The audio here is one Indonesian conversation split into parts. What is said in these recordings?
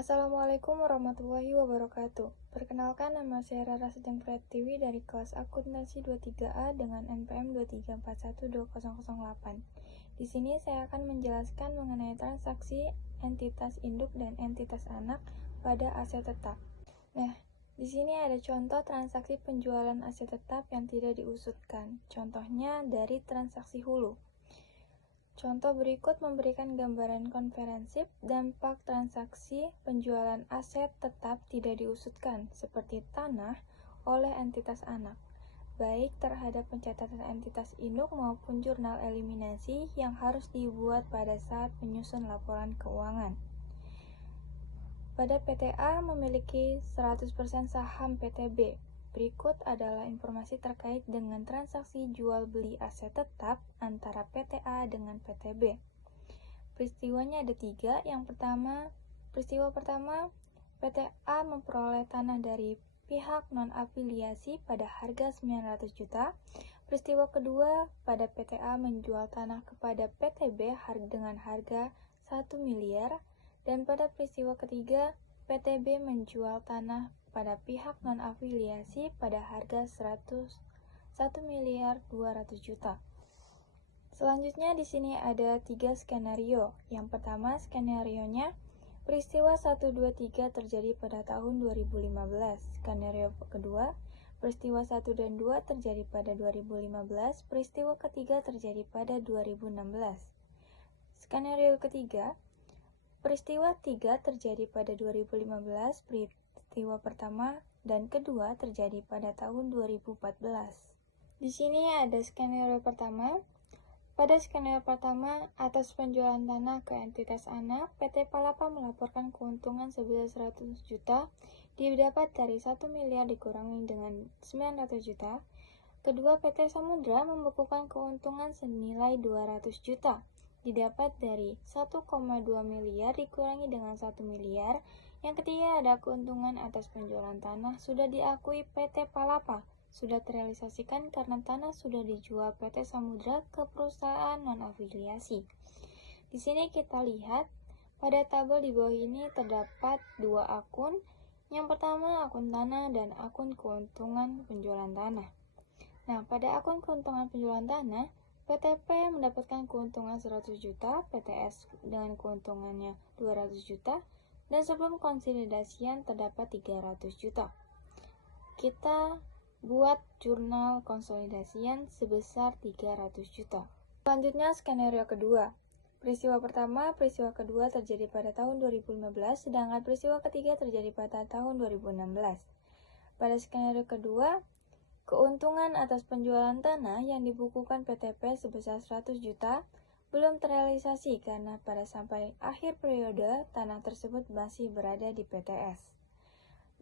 Assalamualaikum warahmatullahi wabarakatuh. Perkenalkan, nama saya Rara Sejeng Pratiwi dari kelas Akuntansi 23A dengan NPM 2341208. Di sini saya akan menjelaskan mengenai transaksi entitas induk dan entitas anak pada aset tetap. Nah, di sini ada contoh transaksi penjualan aset tetap yang tidak diusutkan. Contohnya dari transaksi hulu. Contoh berikut memberikan gambaran komprehensif dampak transaksi penjualan aset tetap tidak diusutkan, seperti tanah, oleh entitas anak, baik terhadap pencatatan entitas induk maupun jurnal eliminasi yang harus dibuat pada saat menyusun laporan keuangan. Pada PTA memiliki 100% saham PTB. Berikut adalah informasi terkait dengan transaksi jual beli aset tetap antara PTA dengan PTB. Peristiwanya ada 3. Peristiwa pertama, PTA memperoleh tanah dari pihak non-afiliasi pada harga 900 juta. Peristiwa kedua, pada PTA menjual tanah kepada PTB dengan harga 1 miliar. Dan pada peristiwa ketiga, PTB menjual tanah pada pihak non-afiliasi pada harga 1 miliar 200 juta. Selanjutnya di sini ada 3 skenario. Yang pertama, skenarionya peristiwa 1, 2, 3 terjadi pada tahun 2015. Skenario kedua, peristiwa 1 dan 2 terjadi pada 2015. Peristiwa ketiga terjadi pada 2016. Skenario ketiga, peristiwa 3 terjadi pada 2015, peristiwa pertama dan kedua terjadi pada tahun 2014. Di sini ada skenario pertama. Pada skenario pertama, atas penjualan tanah ke entitas anak, PT Palapa melaporkan keuntungan sebesar 100 juta, didapat dari 1 miliar dikurangi dengan 900 juta. Kedua, PT Samudra membukukan keuntungan senilai 200 juta. Didapat dari 1,2 miliar dikurangi dengan 1 miliar. Yang ketiga ada keuntungan atas penjualan tanah sudah diakui PT Palapa, sudah terrealisasikan karena tanah sudah dijual PT Samudra ke perusahaan non-afiliasi. Di sini kita lihat pada tabel di bawah ini terdapat 2 akun. Yang pertama akun tanah dan akun keuntungan penjualan tanah. Nah, pada akun keuntungan penjualan tanah, PTP mendapatkan keuntungan 100 juta, PTS dengan keuntungannya 200 juta, dan sebelum konsolidasian terdapat 300 juta. Kita buat jurnal konsolidasian sebesar 300 juta. Selanjutnya skenario kedua. Peristiwa pertama, peristiwa kedua terjadi pada tahun 2015, sedangkan peristiwa ketiga terjadi pada tahun 2016. Pada skenario kedua, keuntungan atas penjualan tanah yang dibukukan PTP sebesar 100 juta belum terrealisasi karena pada sampai akhir periode tanah tersebut masih berada di PTS.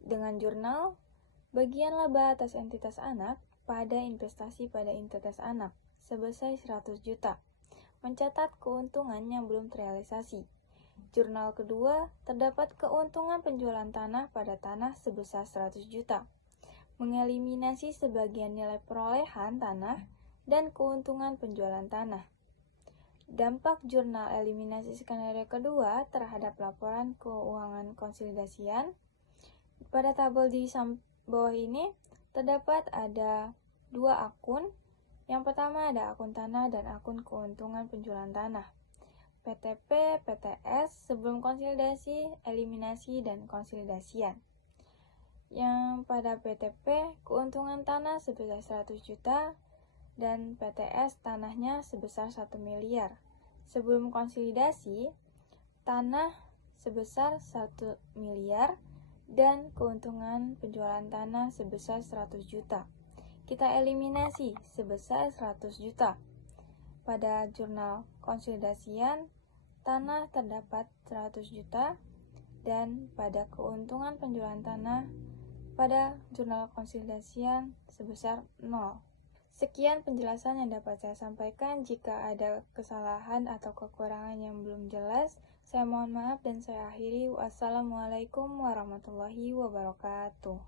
Dengan jurnal, bagian laba atas entitas anak pada investasi pada entitas anak sebesar 100 juta, mencatat keuntungan yang belum terrealisasi. Jurnal kedua, terdapat keuntungan penjualan tanah pada tanah sebesar 100 juta. Mengeliminasi sebagian nilai perolehan tanah dan keuntungan penjualan tanah. Dampak jurnal eliminasi skenario kedua terhadap laporan keuangan konsolidasian. Pada tabel di bawah ini terdapat ada 2 akun. Yang pertama ada akun tanah dan akun keuntungan penjualan tanah. PTP, PTS sebelum konsolidasi, eliminasi, dan konsolidasian. Yang pada PTP, keuntungan tanah sebesar 100 juta dan PTS tanahnya sebesar 1 miliar. Sebelum konsolidasi, tanah sebesar 1 miliar dan keuntungan penjualan tanah sebesar 100 juta. Kita eliminasi sebesar 100 juta. Pada jurnal konsolidasian, tanah terdapat 100 juta dan pada keuntungan penjualan tanah pada jurnal konsolidasian sebesar 0. Sekian penjelasan yang dapat saya sampaikan. Jika ada kesalahan atau kekurangan yang belum jelas, saya mohon maaf dan saya akhiri. Wassalamualaikum warahmatullahi wabarakatuh.